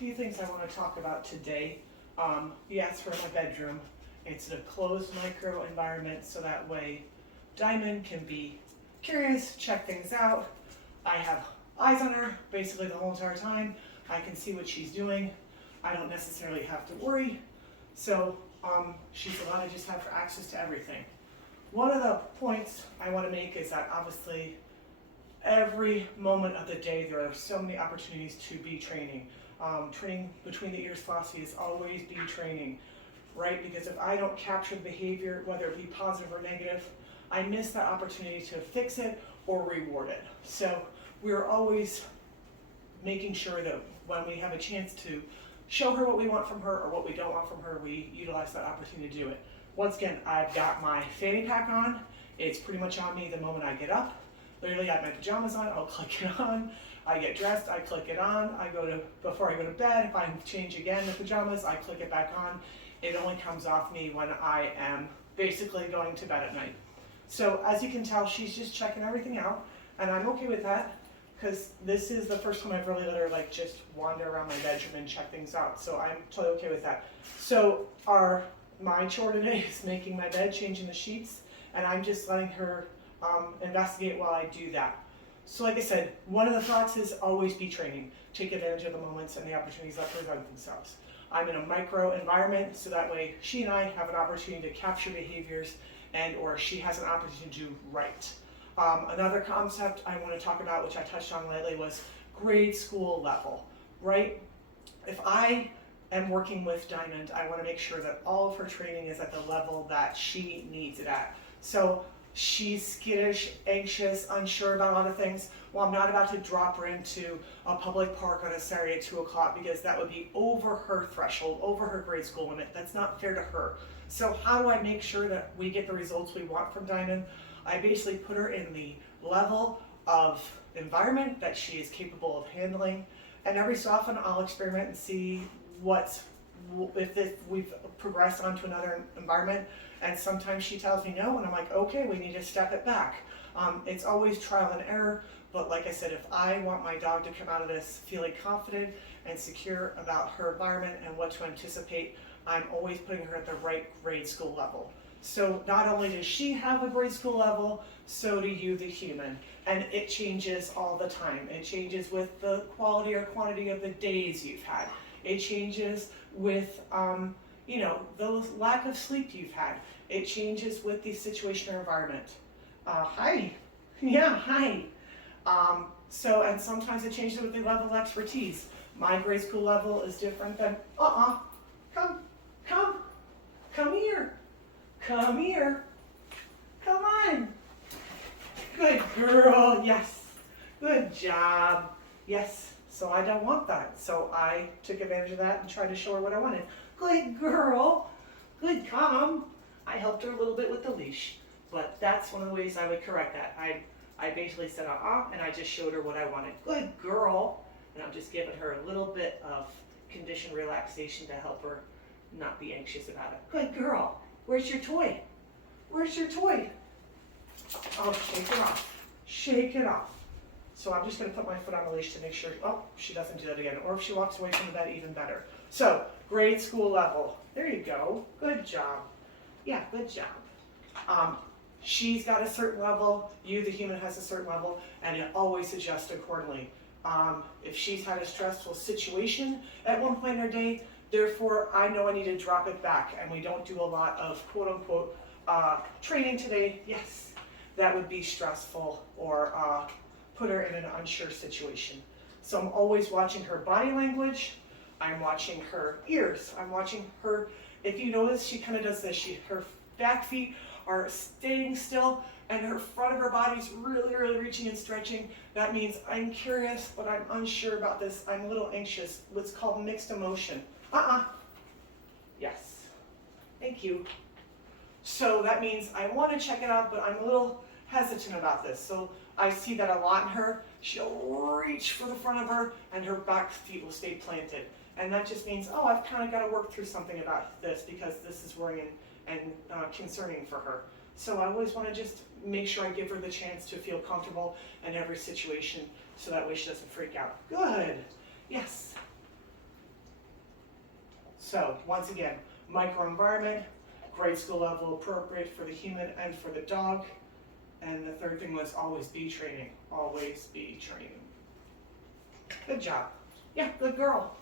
few things I want to talk about today. Yes, for my bedroom. It's a closed micro environment, so that way Diamond can be curious, check things out. I have eyes on her basically the whole entire time. I can see what she's doing. I don't necessarily have to worry. So she's allowed to just have access to everything. One of the points I want to make is that obviously every moment of the day there are so many opportunities to be training. Training between the ears philosophy is always be training, right? Because if I don't capture the behavior, whether it be positive or negative, I miss that opportunity to fix it or reward it. So we're always making sure that when we have a chance to show her what we want from her or what we don't want from her, we utilize that opportunity to do it. Once again, I've got my fanny pack on. It's pretty much on me the moment I get up. Literally, I have my pajamas on, I'll click it on. I get dressed, I click it on. Before I go to bed, if I change again the pajamas, I click it back on. It only comes off me when I am basically going to bed at night. So as you can tell, she's just checking everything out, and I'm okay with that because this is the first time I've really let her just wander around my bedroom and check things out. So I'm totally okay with that. So my chore today is making my bed, changing the sheets, and I'm just letting her investigate while I do that. So like I said, one of the thoughts is always be training. Take advantage of the moments and the opportunities that present themselves. I'm in a micro environment, so that way she and I have an opportunity to capture behaviors and or she has an opportunity to do right. Another concept I want to talk about, which I touched on lately, was grade school level, right? If I am working with Diamond, I want to make sure that all of her training is at the level that she needs it at. So she's skittish, anxious, unsure about a lot of things. Well, I'm not about to drop her into a public park on a Saturday at 2 o'clock because that would be over her threshold, over her grade school limit. That's not fair to her. So how do I make sure that we get the results we want from Diamond? I basically put her in the level of environment that she is capable of handling. And every so often I'll experiment and see if we've progressed onto another environment. And sometimes she tells me no, and I'm like, okay, we need to step it back. It's always trial and error, but like I said, if I want my dog to come out of this feeling confident and secure about her environment and what to anticipate, I'm always putting her at the right grade school level. So not only does she have a grade school level, so do you, the human. And it changes all the time. It changes with the quality or quantity of the days you've had. It changes with the lack of sleep you've had. It changes with the situation or environment. Hi. Yeah, hi. And sometimes it changes with the level of expertise. My grade school level is different than, come here. Come here. Come on. Good girl, yes. Good job. Yes, so I don't want that. So I took advantage of that and tried to show her what I wanted. Good girl. Good, calm. I helped her a little bit with the leash, but that's one of the ways I would correct that. I basically said, and I just showed her what I wanted. Good girl. And I'm just giving her a little bit of conditioned relaxation to help her not be anxious about it. Good girl. Where's your toy? Where's your toy? Oh, shake it off. Shake it off. So I'm just going to put my foot on the leash to make sure, she doesn't do that again. Or if she walks away from the bed, even better. So, grade school level. There you go. Good job. Yeah, good job. She's got a certain level. You, the human, has a certain level. And it always adjusts accordingly. If she's had a stressful situation at one point in her day, therefore, I know I need to drop it back. And we don't do a lot of quote-unquote training today. Yes, that would be stressful or put her in an unsure situation. So I'm always watching her body language. I'm watching her ears. I'm watching her, if you notice, she kind of does this. Her back feet are staying still and her front of her body's really, really reaching and stretching. That means I'm curious, but I'm unsure about this. I'm a little anxious. What's called mixed emotion. Yes. Thank you. So that means I want to check it out, but I'm a little hesitant about this. So I see that a lot in her. She'll reach for the front of her and her back feet will stay planted. And that just means, I've kind of got to work through something about this because this is worrying and concerning for her. So I always want to just make sure I give her the chance to feel comfortable in every situation so that way she doesn't freak out. Good. Yes. So once again, microenvironment, grade school level appropriate for the human and for the dog. And the third thing was always be training. Always be training. Good job. Yeah, good girl.